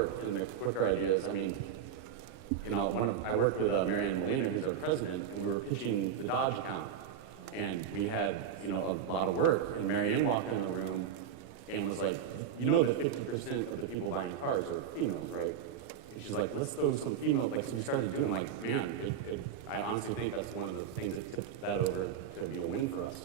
work and the quicker ideas. I mean, I worked with Marianne Molina, who's our president, and we were pitching the Dodge account. And we had, a lot of work. And Marianne walked in the room and was like, that 50% of the people buying cars are females, right? And she's like, let's throw some females. So we started doing man, I honestly think that's one of the things that tipped that over to be a win for us.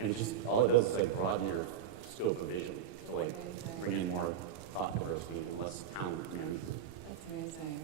And it's just, all it does is broaden your scope of vision to bring in more thought diversity and less talent, man. That's amazing.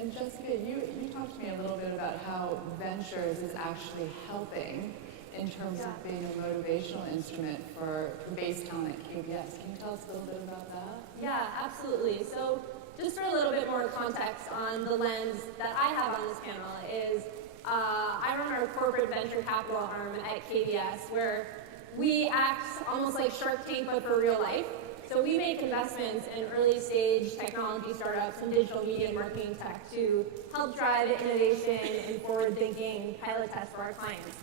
And Jessica, you talked to me a little bit about how ventures is actually helping in terms of being a motivational instrument for base talent at KBS. Can you tell us a little bit about that? Yeah, absolutely. So just for a little bit more context on the lens that I have on this panel is I run our corporate venture capital arm at KBS, where we act almost like Shark Tank but for real life. So we make investments in early stage technology startups and digital media and marketing tech to help drive innovation and forward thinking pilot tests for our clients.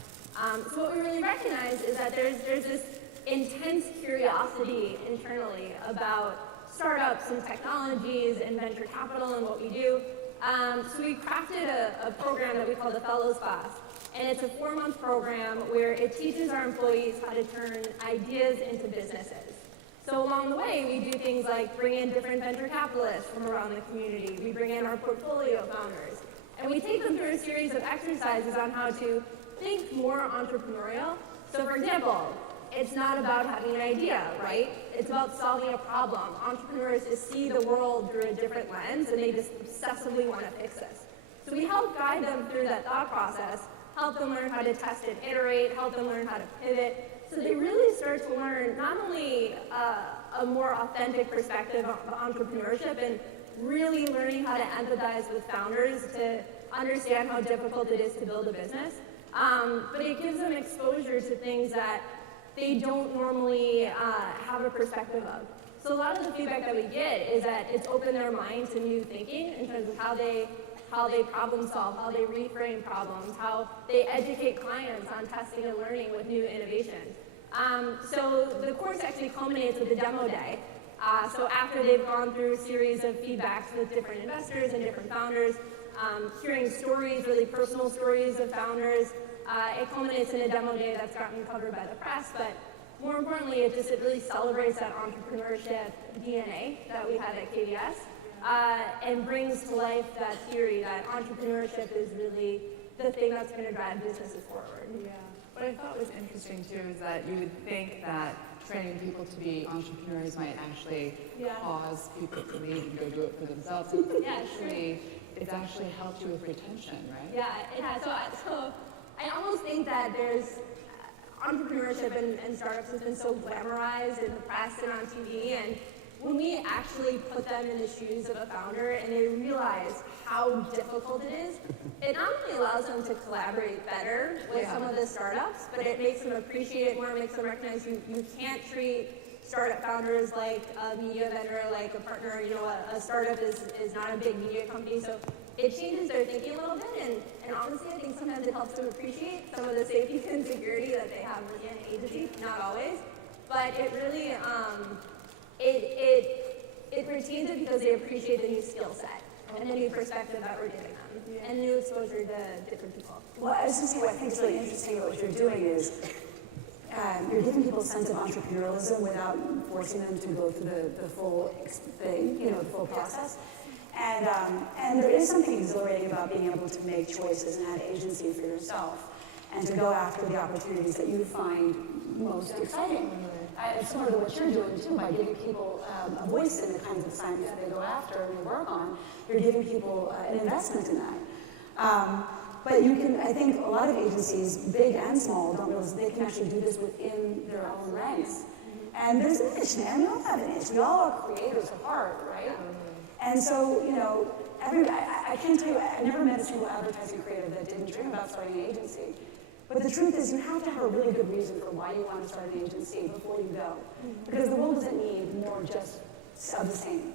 So what we really recognize is that there's this intense curiosity internally about startups and technologies and venture capital and what we do. So we crafted a program that we call the Fellows Class. And it's a 4-month program where it teaches our employees how to turn ideas into businesses. So along the way, we do things like bring in different venture capitalists from around the community. We bring in our portfolio founders. And we take them through a series of exercises on how to think more entrepreneurial. So for example, it's not about having an idea, right? It's about solving a problem. Entrepreneurs just see the world through a different lens, and they just obsessively want to fix this. So we help guide them through that thought process, help them learn how to test and iterate, help them learn how to pivot. So they really start to learn not only a more authentic perspective of entrepreneurship and really learning how to empathize with founders to understand how difficult it is to build a business, but it gives them exposure to things that they don't normally have a perspective of. So a lot of the feedback that we get is that it's opened their mind to new thinking in terms of how they problem solve, how they reframe problems, how they educate clients on testing and learning with new innovations. So the course actually culminates with a demo day. So after they've gone through a series of feedbacks with different investors and different founders, hearing stories, really personal stories of founders, it culminates in a demo day that's gotten covered by the press, but more importantly, it really celebrates that entrepreneurship DNA that we have at KBS. And brings to life that theory that entrepreneurship is really the thing that's going to drive businesses forward. Yeah. What I thought was interesting too is that you would think that training people to be entrepreneurs might actually cause people to leave and go do it for themselves. It's actually helped you with retention, right? Yeah, it has. So I almost think that there's entrepreneurship and startups has been so glamorized in the press and on TV, and when we actually put them in the shoes of a founder and they realize how difficult it is, it not only allows them to collaborate better with some of the startups, but it makes them appreciate it more, it makes them recognize you can't treat startup founders like a media vendor, like a partner. A startup is not a big media company, so it changes their thinking a little bit, and honestly, I think sometimes it helps them appreciate some of the safety and security that they have within an agency, not always, but it really, it retains it because they appreciate the new skill set and the new perspective that we're giving them and new exposure to different people. Well, I was going to say, what I think is really interesting about what you're doing is you're giving people a sense of entrepreneurialism without forcing them to go through the full thing, the full process. And there is something exhilarating about being able to make choices and have agency for yourself and to go after the opportunities that you find most exciting. It's similar to what you're doing too, by giving people a voice in the kinds of assignments that they go after and they work on. You're giving people an investment in that. But you can, I think a lot of agencies, big and small, don't realize they can actually do this within their own ranks. And there's an niche, man. We all have an niche. We all are creators at heart, right? And so, I can't tell you, I never met a single advertising creative that didn't dream about starting an agency. But the truth is, you have to have a really good reason for why you want to start an agency before you go. Because the world doesn't need more just of the same.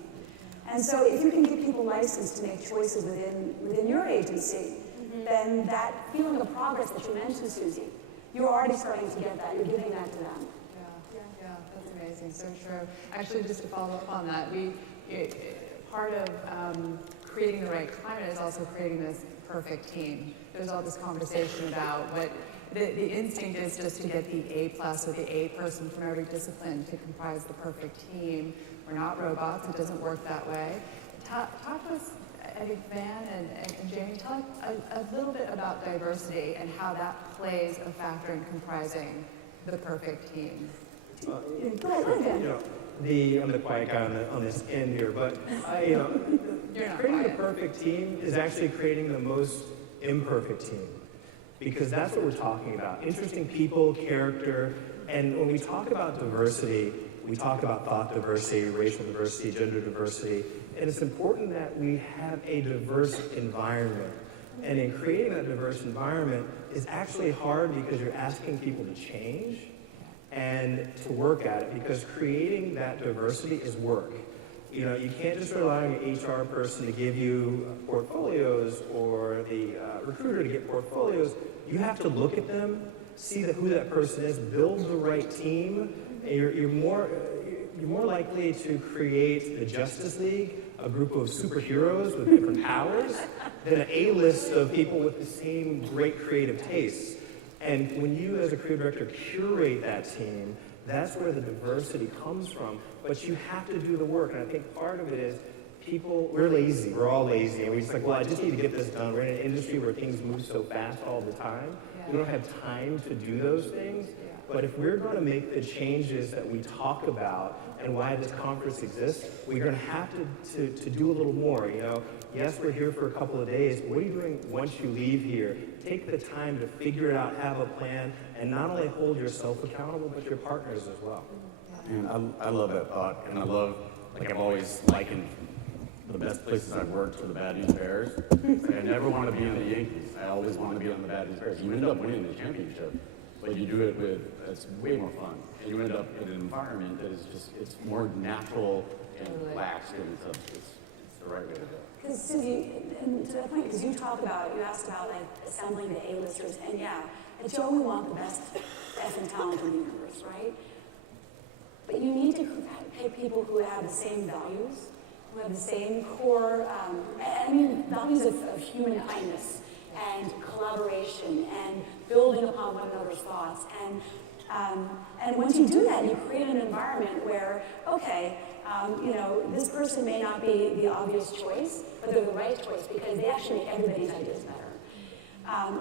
And so if you can give people license to make choices within your agency, then that feeling of progress that you mentioned, Susie, you're already starting to get that. You're giving that to them. Yeah, that's amazing. So true. Actually, just to follow up on that, we part of creating the right climate is also creating this perfect team. There's all this conversation about what the instinct is just to get the A+ or the A person from every discipline to comprise the perfect team. We're not robots. It doesn't work that way. Talk to us, I think, Van and Jamie, tell us a little bit about diversity and how that plays a factor in comprising the perfect team. I'm the quiet guy on this end here, but creating the perfect team is actually creating the most imperfect team, because that's what we're talking about. Interesting people, character, and when we talk about diversity, we talk about thought diversity, racial diversity, gender diversity, and it's important that we have a diverse environment. And in creating that diverse environment is actually hard because you're asking people to change and to work at it, because creating that diversity is work. You can't just rely on your HR person to give you portfolios or the recruiter to get portfolios. You have to look at them, see who that person is, build the right team, and you're more likely to create the Justice League, a group of superheroes with different powers, than an A-list of people with the same great creative tastes. And when you, as a creative director, curate that team, that's where the diversity comes from. But you have to do the work. And I think part of it is we're lazy. We're all lazy. And we're just like, well, I just need to get this done. We're in an industry where things move so fast all the time. Yeah. We don't have time to do those things. Yeah. But if we're going to make the changes that we talk about and why this conference exists, we're going to have to do a little more. Yes, we're here for a couple of days, but what are you doing once you leave here? Take the time to figure it out, have a plan, and not only hold yourself accountable, but your partners as well. And I love that thought, and I love, I've always likened the best places I've worked for the Bad News Bears. I never want to be on the Yankees. I always want to be on the Bad News Bears. You end up winning the championship, but you do it it's way more fun. And you end up in an environment that is it's more natural and relaxed, and it's the right way to go. Because Susie, and to that point, because you asked about assembling the A-listers, and at Joe we want the best effing talent in the universe, right? But you need to pick people who have the same values, who have the same core, values of human kindness and collaboration and building upon one another's thoughts. And once you do that, you create an environment where, this person may not be the obvious choice, but they're the right choice because they actually make everybody's ideas better.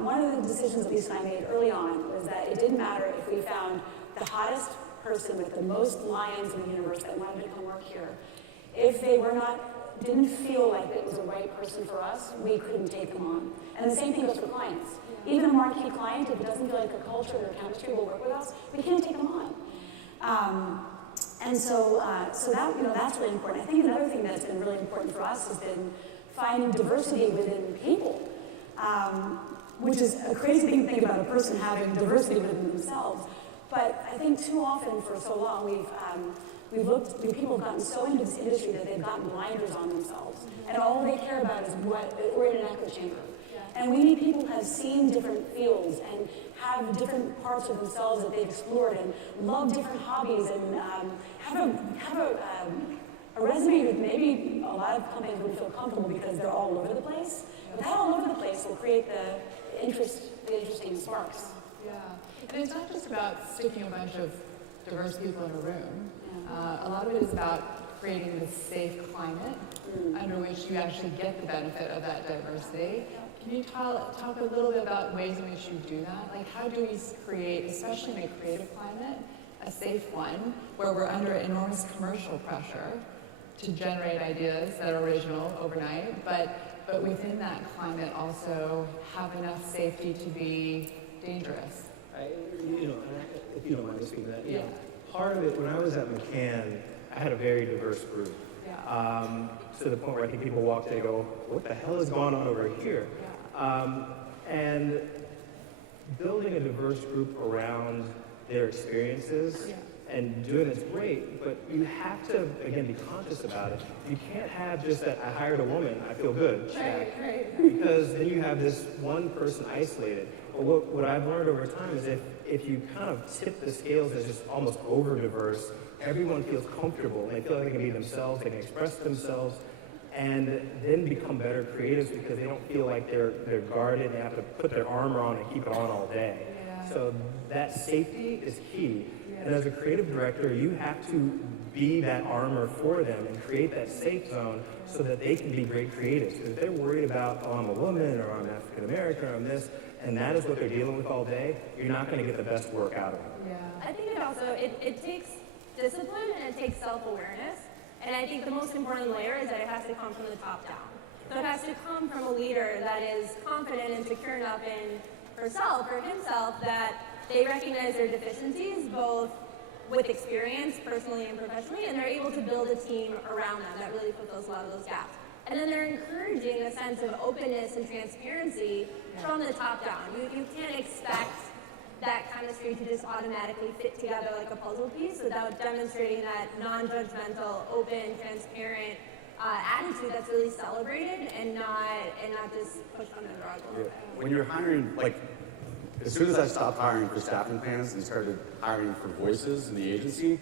One of the decisions Lisa and I made early on was that it didn't matter if we found the hottest person with the most lions in the universe that wanted to come work here. If they didn't feel like it was the right person for us, we couldn't take them on. And the same thing goes for clients. Even a marquee client, if it doesn't feel like the culture or chemistry will work with us, we can't take them on. So that's really important. I think another thing that's been really important for us has been finding diversity within people, which is a crazy thing to think about, a person having diversity within themselves. But I think too often for so long people have gotten so into this industry that they've gotten blinders on themselves, and all they care about is we're in an echo chamber. And we need people who have seen different fields and have different parts of themselves that they've explored and love different hobbies and have a resume that maybe a lot of companies wouldn't feel comfortable because they're all over the place. But that all over the place will create the interesting sparks. Yeah, and it's not just about sticking a bunch of diverse people in a room. A lot of it is about creating this safe climate under which you actually get the benefit of that diversity. Can you talk a little bit about ways in which you do that? How do we create, especially in a creative climate, a safe one where we're under enormous commercial pressure to generate ideas that are original overnight, but within that climate also have enough safety to be dangerous? If you don't mind me speaking to that, part of it, when I was at McCann, I had a very diverse group. To the point where I think people walk in and go, what the hell is going on over here? And building a diverse group around their experiences and doing it's great, but you have to, again, be conscious about it. You can't have just that, I hired a woman, I feel good, check. Because then you have this one person isolated. But what I've learned over time is if you kind of tip the scales as just almost over diverse, everyone feels comfortable. They feel like they can be themselves, they can express themselves, and then become better creatives because they don't feel like they're guarded. They have to put their armor on and keep it on all day. Yeah. So that safety is key. And as a creative director, you have to be that armor for them and create that safe zone so that they can be great creatives. Because if they're worried about, oh, I'm a woman, or I'm African American, or I'm this, and that is what they're dealing with all day, you're not going to get the best work out of them. Yeah. I think it also, it takes discipline and it takes self-awareness. And I think the most important layer is that it has to come from the top down. So it has to come from a leader that is confident and secure enough in herself or himself that they recognize their deficiencies, both with experience, personally and professionally, and they're able to build a team around them that really fulfills a lot of those gaps. And then they're encouraging a sense of openness and transparency from the top down. You can't expect that chemistry to just automatically fit together like a puzzle piece without demonstrating that non-judgmental, open, transparent attitude that's really celebrated and not just pushed under the rug a little bit. When you're hiring, like, as soon as I stopped hiring for staffing plans and started hiring for voices in the agency,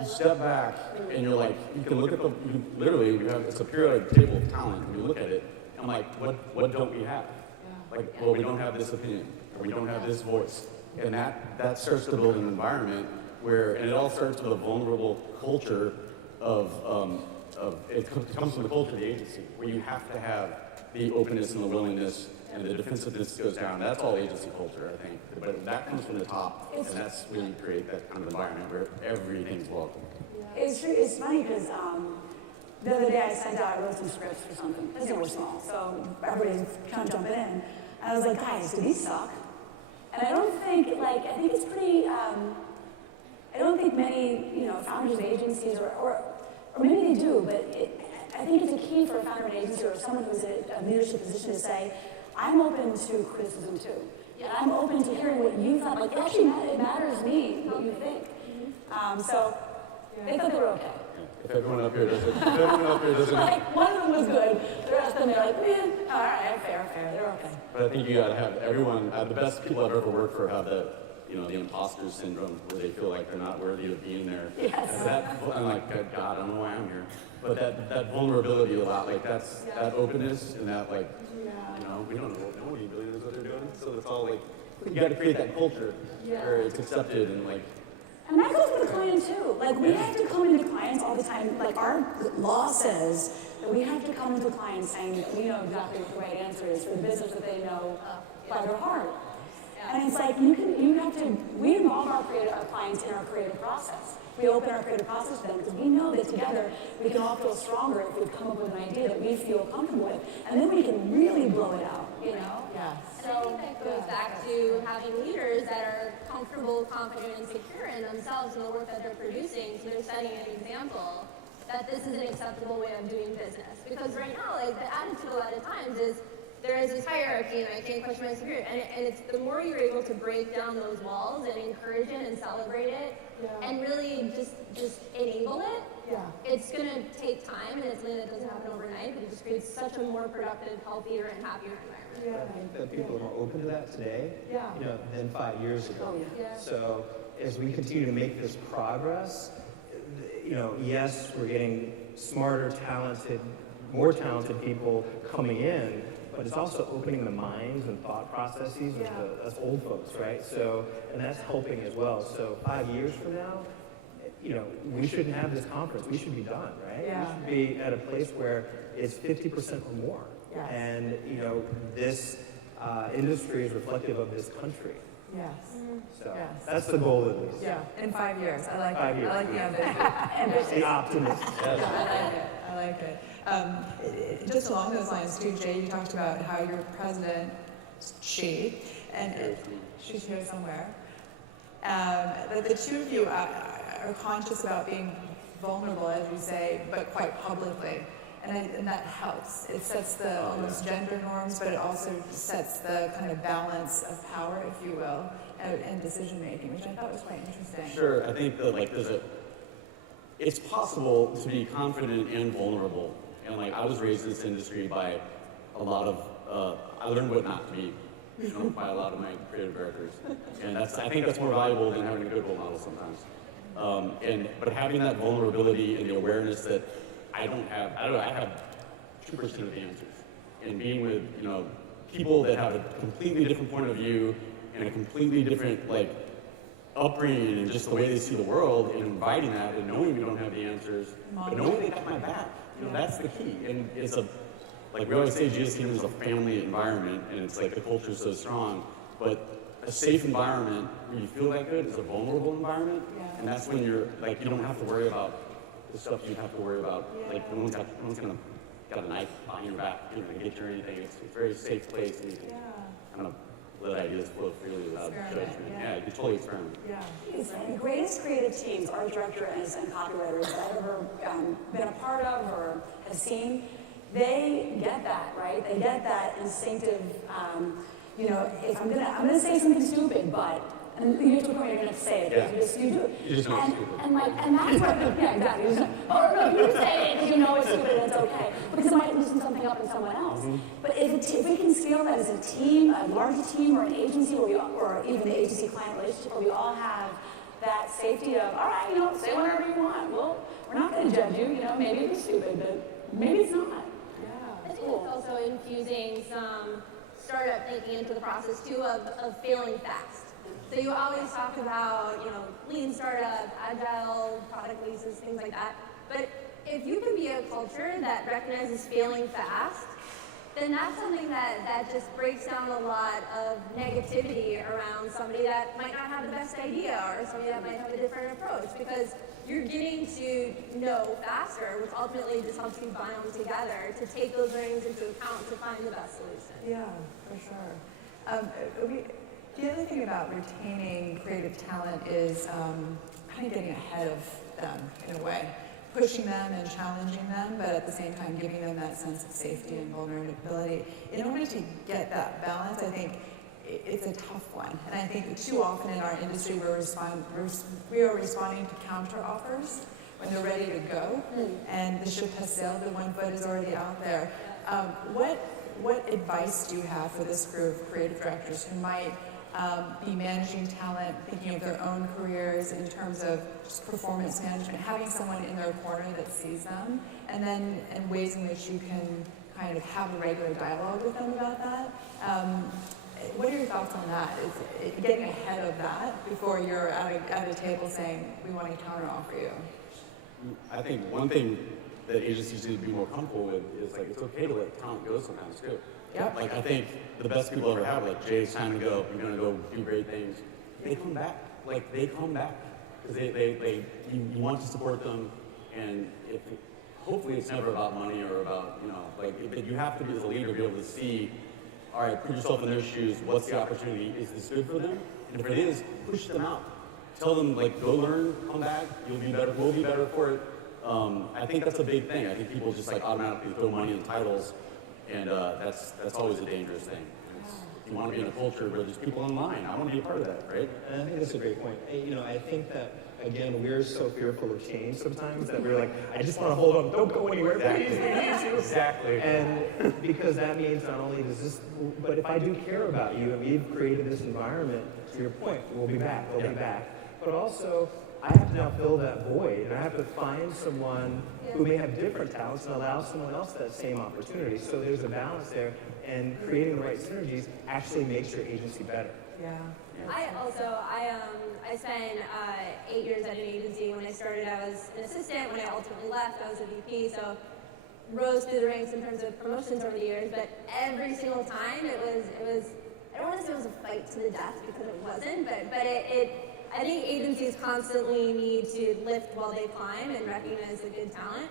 you step back and you're like, you can look at the, you literally, we have, it's a periodic table of talent, and you look at it, and I'm like, what don't we have? Like, well, we don't have this opinion, or we don't have this voice. And that starts to build an environment where, and it all starts with a vulnerable culture it comes from the culture of the agency, where you have to have the openness and the willingness and the defensiveness goes down. That's all agency culture, I think. But that comes from the top, and that's when you create that kind of environment where everything's welcome. It's true. It's funny because the other day I wrote some scripts for something. Because we're small, so everybody's kind of jumping in. And I was like, guys, do these suck? And I don't think, I think it's pretty, I don't think many, founders of agencies, or maybe they do, but I think it's a key for a founder of an agency or someone who's in a leadership position to say, I'm open to criticism too. And I'm open to hearing what you thought. Like, it matters to me what you think. So they thought they were okay. If everyone up here doesn't, Like, one of them was good. The rest of them, they're like, man, all right, fair, they're okay. but I think you gotta have everyone, the best people I've ever worked for have the imposter syndrome, where they feel like they're not worthy of being there. Yes. And I'm like, God, I don't know why I'm here. But that vulnerability a lot, like that openness and that we don't know, nobody really knows what they're doing. So it's all like, you gotta create that culture where it's accepted and like. And that goes with the client too. Like, we have to come into clients all the time. Like, our law says that we have to come into clients saying that we know exactly what the right answer is for the business that they know by their heart. And it's like, we involve our clients in our creative process. We open our creative process to them because we know that together we can all feel stronger if we've come up with an idea that we feel comfortable with. And then we can really blow it out, Yes. And I think that goes back to having leaders that are comfortable, confident, and secure in themselves and the work that they're producing, so they're setting an example that this is an acceptable way of doing business. Because right now, the attitude a lot of times is there is this hierarchy and I can't question my superior. And it's the more you're able to break down those walls and encourage it and celebrate it and really just enable it, it's going to take time, and it's something that doesn't happen overnight, but it just creates such a more productive, healthier, and happier environment. I think that people are more open to that today, than 5 years ago. Oh, yeah. So as we continue to make this progress, yes, we're getting smarter, more talented people coming in, but it's also opening the minds and thought processes of us old folks, right? So, and that's helping as well. So 5 years from now, we shouldn't have this conference. We should be done, right? Yeah. We should be at a place where it's 50% or more. Yes. And, this industry is reflective of this country. Yes. So Yes. that's the goal at least. Yeah. In 5 years. I like 5 it. years. I like the ambition. The optimist. I like it. Just along those lines too, Jay, you talked about how your president, and she's here somewhere. The two of you are conscious about being vulnerable, as you say, but quite publicly. And that helps. It sets the almost gender norms, but it also sets the kind of balance of power, if you will, and decision making, which I thought was quite interesting. Sure, I think that it's possible to be confident and vulnerable. And I was raised in this industry by a lot of, I learned what not to be, by a lot of my creative directors. And I think that's more valuable than having a good role model sometimes. But having that vulnerability and the awareness that I have 2% of the answers, and being with people that have a completely different point of view and a completely different upbringing and just the way they see the world, and inviting that and knowing we don't have the answers, but knowing they got my back. That's the key. And it's we always say, GS Team is a family environment, and it's the culture is so strong, but a safe environment where you feel that good is a vulnerable environment, and that's when you're you don't have to worry about the stuff you have to worry about. No one's gonna got a knife behind your back, get you or anything. It's a very safe place, and you can kind of let ideas flow freely without judgment. Yeah, you can totally experiment. Yeah. It's the greatest creative teams, art directors and copywriters that I've ever been a part of or have seen, they get that, right? They get that instinctive, if I'm gonna say something stupid, but, and you get to a point you're gonna say it, you do it. You just know it's stupid. And that's what, exactly. You just say it because you know it's stupid and it's okay. Because it might loosen something up in someone else. But if we can scale that as a team, a larger team or an agency, or even the agency-client relationship, where we all have that safety of, all right, say whatever you want. Well, we're not gonna judge you, maybe it's stupid, but maybe it's not. I think it's also infusing some startup thinking into the process too of failing fast. So you always talk about, lean startup, agile, product releases, things like that. But if you can be a culture that recognizes failing fast, then that's something that just breaks down a lot of negativity around somebody that might not have the best idea or somebody that might have a different approach, because you're getting to know faster, which ultimately just helps you bind them together to take those learnings into account to find the best solution. Yeah, for sure. The other thing about retaining creative talent is kind of getting ahead of them in a way, pushing them and challenging them, but at the same time giving them that sense of safety and vulnerability. In order to get that balance, I think it's a tough one. And I think too often in our industry we are responding to counter offers when they're ready to go, and the ship has sailed, the one foot is already out there. What advice do you have for this group of creative directors who might be managing talent, thinking of their own careers in terms of just performance management, having someone in their corner that sees them, and then in ways in which you can kind of have a regular dialogue with them about that? What are your thoughts on that? Is getting ahead of that before you're at a table saying, we want to counteroffer you? I think one thing that agencies need to be more comfortable with is it's okay to let talent go sometimes too. Yep. I think the best people ever have, Jay, it's time to go, you're gonna go do great things. They come back. They come back. Because you want to support them, and hopefully it's never about money or about, but you have to be as a leader be able to see, all right, put yourself in their shoes, what's the opportunity, is this good for them? And if it is, push them out. Tell them, go learn, come back, you'll be better, we'll be better for it. I think that's a big thing. I think people just automatically throw money in titles, and that's always a dangerous thing. If you want to be in a culture where there's people online, I want to be a part of that, right? And I think that's a great point. I think that, again, we're so fearful of change sometimes that we're I just want to hold on, don't go anywhere, please, we need you. Exactly. And because that means not only does this, but if I do care about you and we've created this environment, to your point, we'll be back, they'll be back. But also, I have to now fill that void, and I have to find someone who may have different talents and allow someone else that same opportunity. So there's a balance there, and creating the right synergies actually makes your agency better. Yeah. I spent 8 years at an agency. When I started, I was an assistant. When I ultimately left, I was a VP. So rose through the ranks in terms of promotions over the years. But every single time, it was. I don't want to say it was a fight to the death because it wasn't. But I think agencies constantly need to lift while they climb and recognize the good talent.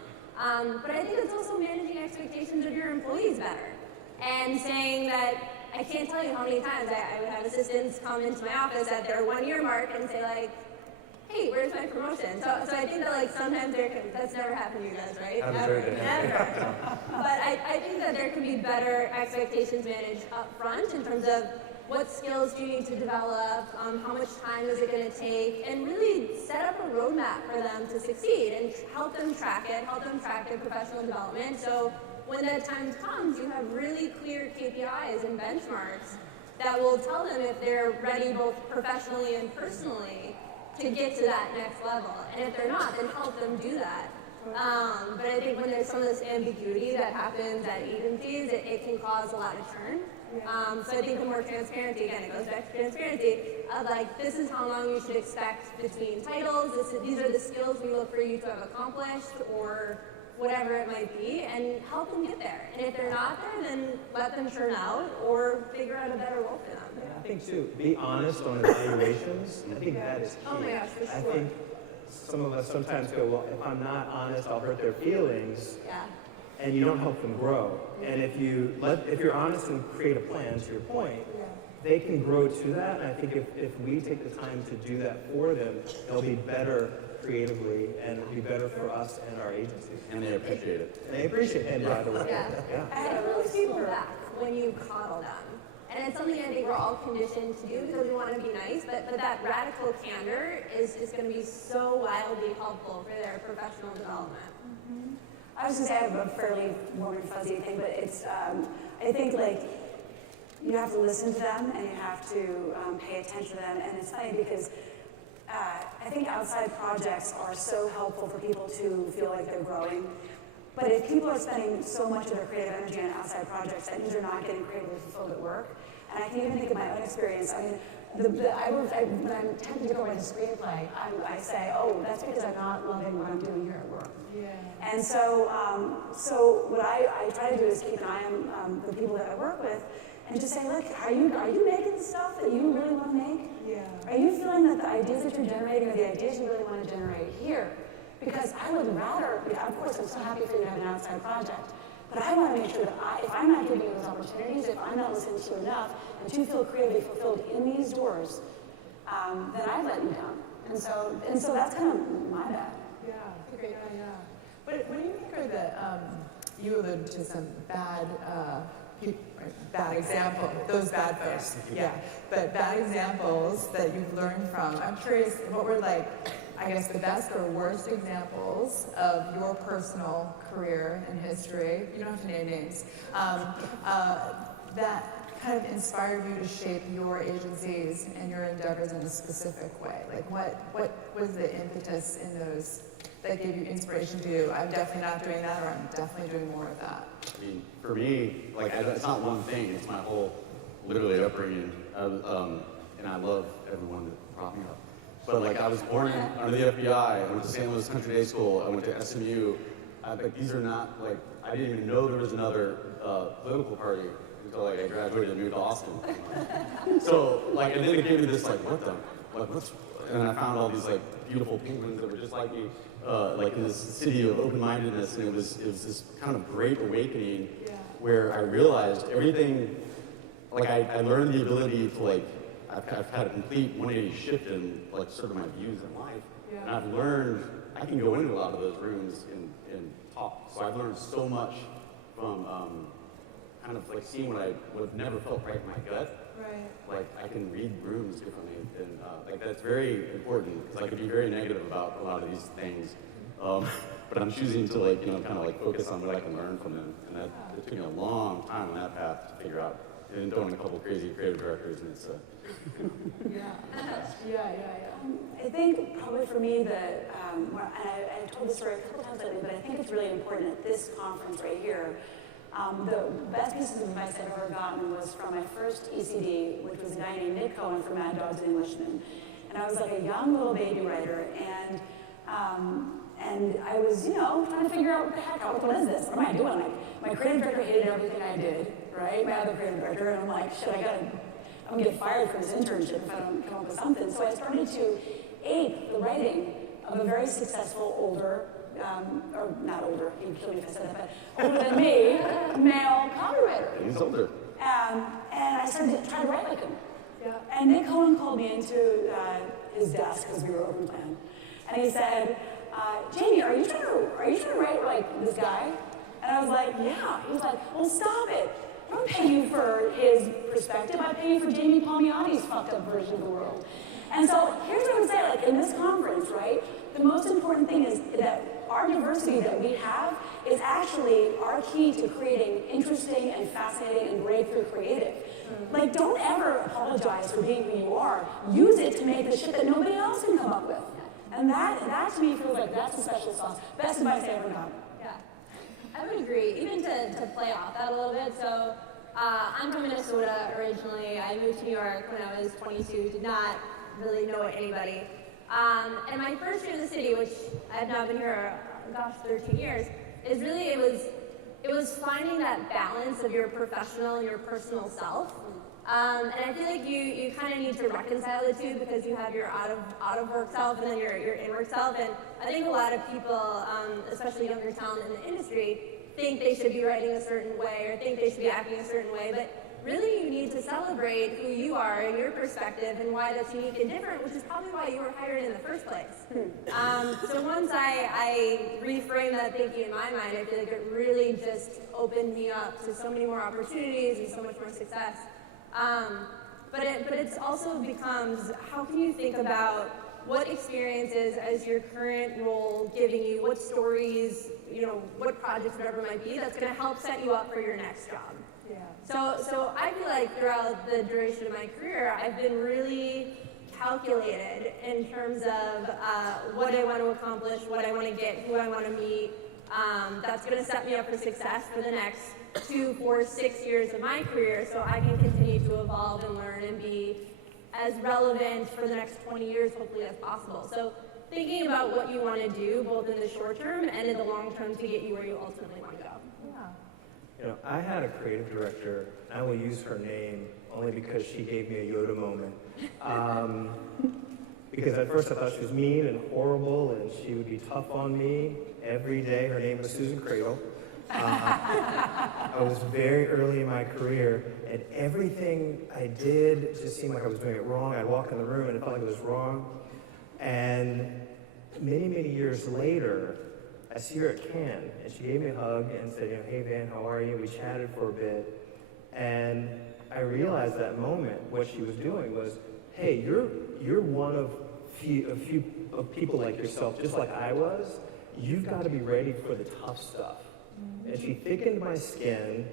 But I think it's also managing expectations of your employees better and saying that. I can't tell you how many times I would have assistants come into my office at their 1 year mark and say hey, where's my promotion? So I think that sometimes that's never happened to you guys, right? Never. But I think that there could be better expectations managed up front in terms of what skills do you need to develop, how much time is it going to take, and really set up a roadmap for them to succeed and help them track it, help them track their professional development. So when that time comes, you have really clear KPIs and benchmarks that will tell them if they're ready both professionally and personally to get to that next level. And if they're not, then help them do that. But I think when there's some of this ambiguity that happens at agencies, it can cause a lot of churn. So I think the more transparency, again, it goes back to transparency, of like, this is how long you should expect between titles, these are the skills we look for you to have accomplished, or whatever it might be, and help them get there. And if they're not there, then let them churn out or figure out a better role for them. Yeah, I think too, be honest on evaluations. I think that is key. Oh my gosh, for I sure. think some of us sometimes go, well, if I'm not honest, I'll hurt their feelings, Yeah. and you don't help them grow. And if you're honest and create a plan, to your point, they can grow to that. And I think if we take the time to do that for them, they'll be better creatively, and it'll be better for us and our agencies. And they appreciate it. And they appreciate it, and by the way, Yeah. It pulls people back when you coddle them. And it's something I think we're all conditioned to do because we want to be nice, but that radical candor is going to be so wildly helpful for their professional development. I was going to say I have a fairly warm and fuzzy thing, but it's, I think like, you have to listen to them and you have to pay attention to them. And it's funny because I think outside projects are so helpful for people to feel like they're growing. But if people are spending so much of their creative energy on outside projects, that means they're not getting creatively fulfilled at work. And I can even think of my own experience. I mean, when I'm tempted to go write a screenplay, I say, oh, that's because I'm not loving what I'm doing here at work. Yeah. And so, what I try to do is keep an eye on the people that I work with, and just say, look, are you making stuff that you really want to make? Yeah. Are you feeling that the ideas that you're generating are the ideas you really want to generate here? Because I would rather, of course, I'm so happy for you to have an outside project, but I want to make sure that if I'm not giving you those opportunities, if I'm not listening to you enough, and you feel creatively fulfilled in these doors, then I've let you down. And so that's kind of my bad. Yeah, great. Yeah. But when you think of the, you alluded to some bad example, those bad folks, yeah. But bad examples that you've learned from. I'm curious, what were like, I guess, the best or worst examples of your personal career and history? You don't have to name names. That kind of inspired you to shape your agencies and your endeavors in a specific way? Like, what was the impetus in those that gave you inspiration to do, I'm definitely not doing that, or I'm definitely doing more of that? I mean, for me, like, it's not one thing, it's my whole, literally, upbringing. And I love everyone that brought me up. But, like, I was born under the FBI, I went to St. Louis Country Day School, I went to SMU. Like, these are not, like, I didn't even know there was another political party until, like, I graduated and moved to Austin. So, like, and then it gave me this, like, and I found all these, like, beautiful penguins that were just like me, like in this city of open-mindedness, and it was this kind of great awakening where I realized everything, like, I learned the ability to, like, I've had a complete 180 shift in, like, sort of my views in life, and I've learned, I can go into a lot of those rooms and talk, so I've learned so much from kind of, like, seeing what I would have never felt right in my gut. Right. Like, I can read rooms differently, and like, that's very important, because I can be very negative about a lot of these things, but I'm choosing to, like, kind of, like, focus on what I can learn from them, and it took me a long time on that path to figure out, and throwing a couple crazy creative directors, and it's I think probably for me, and I told this story a couple times lately, but I think it's really important at this conference right here. The best pieces of advice I've ever gotten was from my first ECD, which was a guy named Nick Cohen from Mad Dogs and Englishmen. And I was like a young little baby writer, and I was, trying to figure out what is this? What am I doing? Like, my creative director hated everything I did, right? My other creative director, and I'm like, shit, I'm gonna get fired from this internship if I don't come up with something. So I started to ape the writing of a very successful older, or not older, he'd kill me if I said that, but older than me, male copywriter. he's older. And I started to try to write like him. Yeah. And Nick Cohen called me into his desk because we were open plan, and he said, "Jamie, are you trying to write like this guy?" And I was like, "Yeah." He was like, "Well, stop it. I don't pay you for his perspective. I pay you for Jamie Palmiotti's fucked up version of the world." And so here's what I would say: like, in this conference, right? The most important thing is that our diversity that we have is actually our key to creating interesting and fascinating and breakthrough creative. Like, don't ever apologize for being who you are. Use it to make the shit that nobody else can come up with. And that to me feels like that's the special sauce. Best advice I ever got. Yeah, I would agree. Even to play off that a little bit. So I'm from Minnesota originally. I moved to New York when I was 22. Did not really know anybody. And my first year in the city, which I've now been here, 13 years, is really it was finding that balance of your professional and your personal self. And I feel like you kind of need to reconcile the two because you have your out of work self and then your in work self. And I think a lot of people, especially younger talent in the industry, think they should be writing a certain way or think they should be acting a certain way. But really, you need to celebrate who you are and your perspective and why that's unique and different, which is probably why you were hired in the first place. So once I reframed that thinking in my mind, I feel like it really just opened me up to so many more opportunities and so much more success. But it also becomes, how can you think about what experiences as your current role giving you, what stories, what projects, whatever it might be, that's going to help set you up for your next job. Yeah. So I feel like throughout the duration of my career, I've been really calculated in terms of what I want to accomplish, what I want to get, who I want to meet. That's going to set me up for success for the next 2, 4, 6 years of my career, so I can continue to evolve and learn and be as relevant for the next 20 years, hopefully, as possible. So thinking about what you want to do, both in the short term and in the long term, to get you where you ultimately want to go. Yeah. I had a creative director, and I will use her name only because she gave me a Yoda moment. Because at first I thought she was mean and horrible, and she would be tough on me every day. Her name was Susan Cradle. I was very early in my career, and everything I did just seemed like I was doing it wrong. I'd walk in the room, and it felt like it was wrong. And many, many years later, I see her at Cannes, and she gave me a hug and said, hey, Van, how are you? We chatted for a bit, and I realized that moment what she was doing was, hey, you're one of a few people like yourself, just like I was. You've got to be ready for the tough stuff. And she thickened my skin.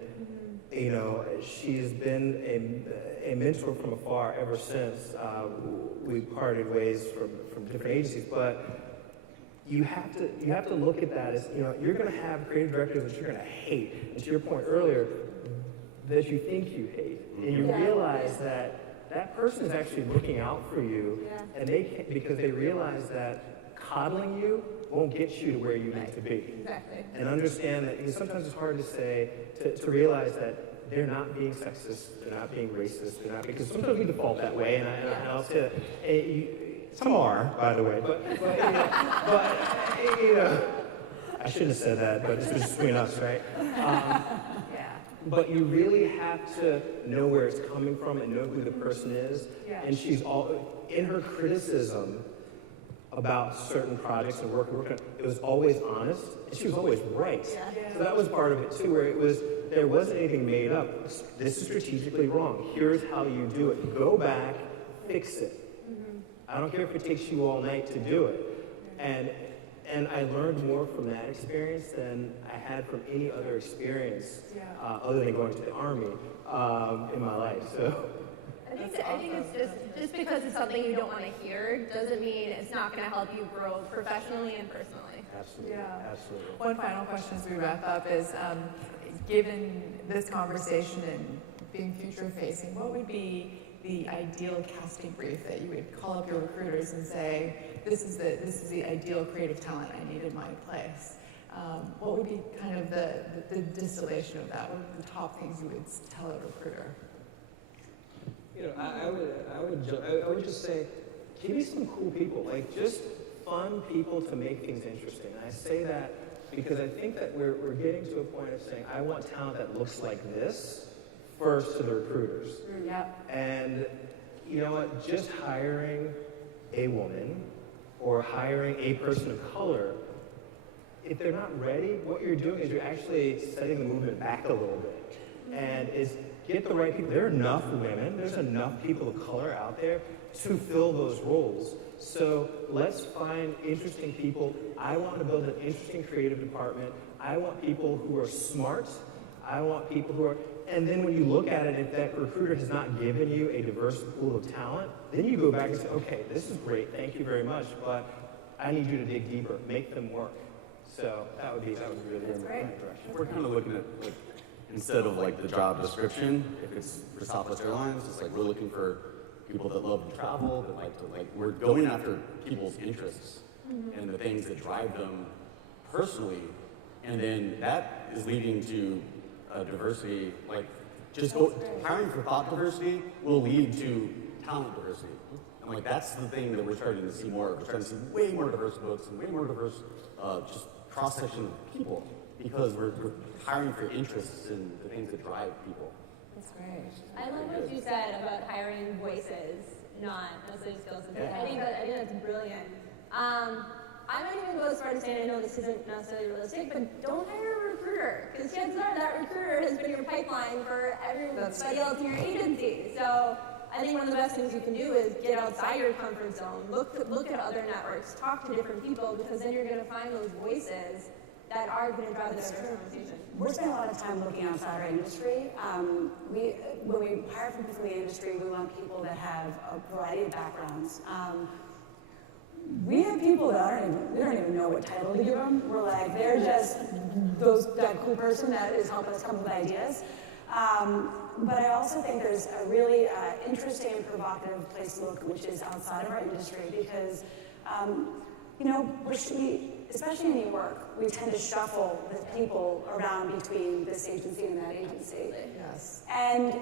She has been a mentor from afar ever since we parted ways from different agencies. But you have to look at that as, you're going to have creative directors that you're going to hate. And to your point earlier, that you think you hate. And you realize that person is actually looking out for you, and because they realize that coddling you won't get you to where you need to be. Exactly. And understand that sometimes it's hard to say, to realize that they're not being sexist, they're not being racist, they're not, because sometimes we default that way, and I'll say that, some are, by the way, but I shouldn't have said that, but this was between us, right? But you really have to know where it's coming from and know who the person is. Yeah. And she's all in her criticism about certain projects and work, it was always honest, and she was always right. Yeah. So that was part of it too, where there wasn't anything made up. This is strategically wrong. Here's how you do it. Go back, fix it. Mm-hmm. I don't care if it takes you all night to do it. And I learned more from that experience than I had from any other experience, other than going to the Army, in my life. So. I think it's just because it's something you don't want to hear doesn't mean it's not going to help you grow professionally and personally. Absolutely. Yeah. Absolutely. One final question as we wrap up is, given this conversation and being future facing, what would be the ideal casting brief that you would call up your recruiters and say, this is the ideal creative talent I need in my place? What would be kind of the distillation of that? What are the top things you would tell a recruiter? I would just say, give me some cool people, like just fun people to make things interesting. And I say that because I think that we're getting to a point of saying, I want talent that looks like this first to the recruiters. Yeah. And you know what, just hiring a woman or hiring a person of color, if they're not ready, what you're doing is you're actually setting the movement back a little bit. And is get the right people. There are enough women, there's enough people of color out there to fill those roles. So let's find interesting people. I want to build an interesting creative department. I want people who are smart. I want people who are, and then when you look at it, if that recruiter has not given you a diverse pool of talent, then you go back and say, okay, this is great, thank you very much, but I need you to dig deeper, make them work. So that would really the right direction. We're kind of looking at, like, instead of like the job description, if it's for Southwest Airlines, it's like we're looking for people that love to travel, that like to, like, we're going after people's interests and the things that drive them personally, and then that is leading to diversity, like hiring for thought diversity will lead to talent diversity. And like that's the thing that we're starting to see more of. We're starting to see way more diverse books and way more diverse just cross-section of people because we're hiring for interests and the things that drive people. That's great. I love what you said about hiring voices, not necessarily skills. I think that's brilliant. I might even go as far as saying, I know this isn't necessarily realistic, but don't hire a recruiter, because chances are that recruiter has been your pipeline for everybody else in your agency. So I think one of the best things you can do is get outside your comfort zone, look at other networks, talk to different people, because then you're going to find those voices that are going to drive the conversation. We're spending a lot of time looking outside our industry. When we hire people from the industry, we want people that have a variety of backgrounds. We have people that we don't even know what title to give them. We're like, they're just that cool person that is helping us come up with ideas. But I also think there's a really interesting and provocative place to look, which is outside of our industry, because especially in New York, we tend to shuffle the people around between this agency and that agency. Yes. And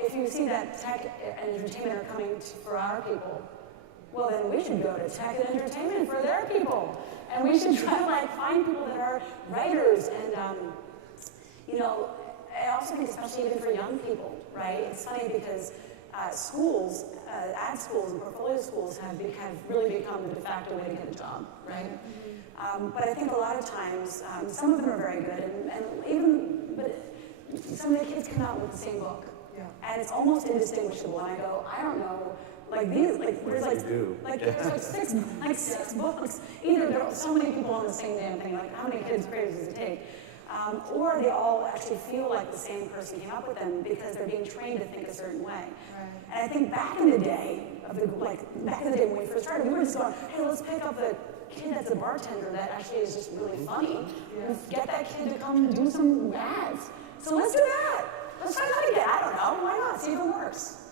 if you see that tech and entertainment are coming for our people, well, then we should go to tech and entertainment for their people. And we should try to find people that are writers. And, I also think especially even for young people, right? It's funny because schools, ad schools and portfolio schools have really become the de facto way to get a job, right? But I think a lot of times, some of them are very good, but some of the kids come out with the same book. Yeah. And it's almost indistinguishable. And I go, I don't know. There's six books. Either there are so many people on the same damn thing, like how many kids' grades does it take? Or they all actually feel like the same person came up with them because they're being trained to think a certain way. Right. And I think back in the day when we first started, we were just going, hey, let's pick up the kid that's a bartender that actually is just really funny and get that kid to come do some ads. So let's do that. Let's try that again. I don't know. Why not? See if it works.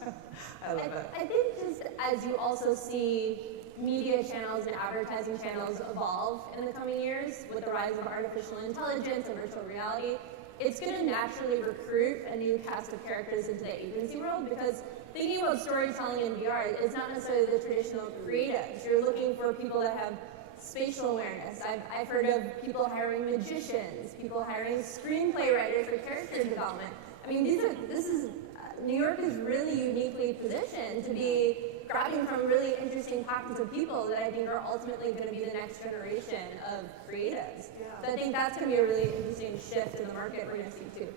I love it. I think just as you also see media channels and advertising channels evolve in the coming years with the rise of artificial intelligence and virtual reality, it's going to naturally recruit a new cast of characters into the agency world, because thinking about storytelling in VR is not necessarily the traditional creatives. You're looking for people that have spatial awareness. I've heard of people hiring magicians, people hiring screenplay writers for character development. I mean, New York is really uniquely positioned to be grabbing from really interesting pockets of people that I think are ultimately going to be the next generation of creatives. Yeah. So I think that's going to be a really interesting shift in the market we're going to see too.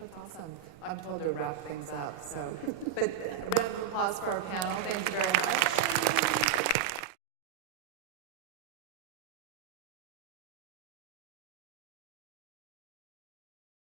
That's awesome. I'm told to wrap things up. But a round of applause for our panel. Thank you very much.